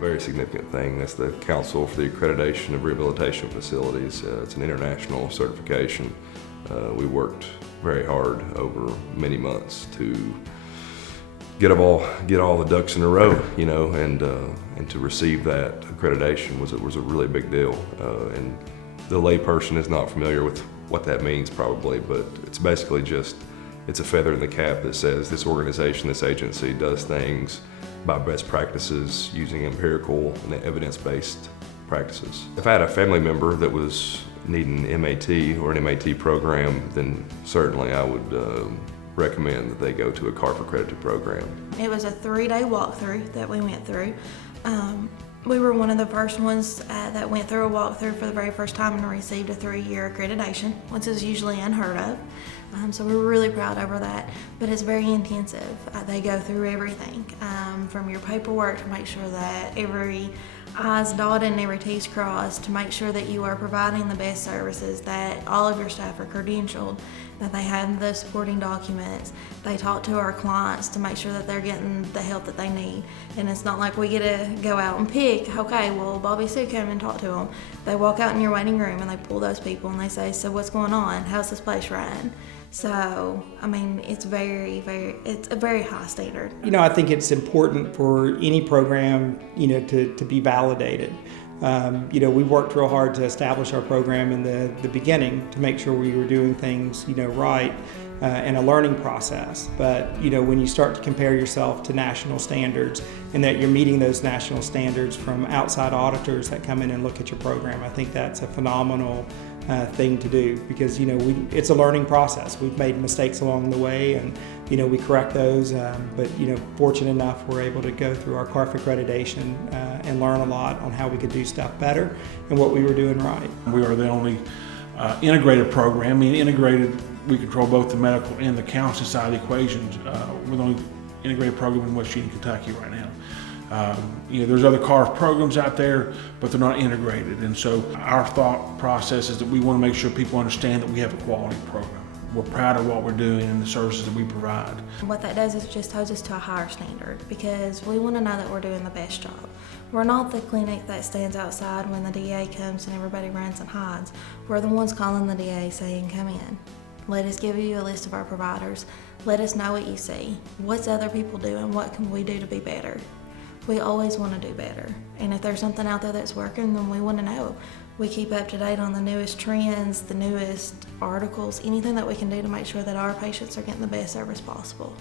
very significant thing. That's the Council for the Accreditation of Rehabilitation Facilities. It's an international certification. We worked very hard over many months to get all the ducks in a row, and to receive that accreditation was a really big deal. And the layperson is not familiar with what that means probably, but it's basically just, it's a feather in the cap that says this organization, this agency does things by best practices using empirical and evidence-based practices. If I had a family member that was needing an MAT or an MAT program, then certainly I would recommend that they go to a CARF accredited program. It was a 3-day walkthrough that we went through. We were one of the first ones that went through a walkthrough for the very first time and received a 3-year accreditation, which is usually unheard of. So we were really proud over that, but it's very intensive. They go through everything, from your paperwork to make sure that every I's dotted and every T's crossed, to make sure that you are providing the best services, that all of your staff are credentialed, that they have the supporting documents. They talk to our clients to make sure that they're getting the help that they need. And it's not like we get to go out and pick, okay, well, Bobby Sue came and talk to them. They walk out in your waiting room and they pull those people and they say, so what's going on? How's this place run? So, I mean, it's a very high standard. I think it's important for any program, to be validated. We worked real hard to establish our program in the beginning to make sure we were doing things, right, and a learning process. But, when you start to compare yourself to national standards and that you're meeting those national standards from outside auditors that come in and look at your program, I think that's a phenomenal thing to do, because it's a learning process. We've made mistakes along the way, and we correct those, but fortunate enough we're able to go through our CARF accreditation and learn a lot on how we could do stuff better and what we were doing right. We are the only integrated program. Integrated, we control both the medical and the counseling side of the equation. We're the only integrated program in West Union, Kentucky right now. There's other CARF programs out there, but they're not integrated. And so our thought process is that we want to make sure people understand that we have a quality program. We're proud of what we're doing and the services that we provide. What that does is just holds us to a higher standard, because we want to know that we're doing the best job. We're not the clinic that stands outside when the DA comes and everybody runs and hides. We're the ones calling the DA saying, come in. Let us give you a list of our providers. Let us know what you see. What's other people doing? What can we do to be better? We always want to do better. And if there's something out there that's working, then we want to know. We keep up to date on the newest trends, the newest articles, anything that we can do to make sure that our patients are getting the best service possible.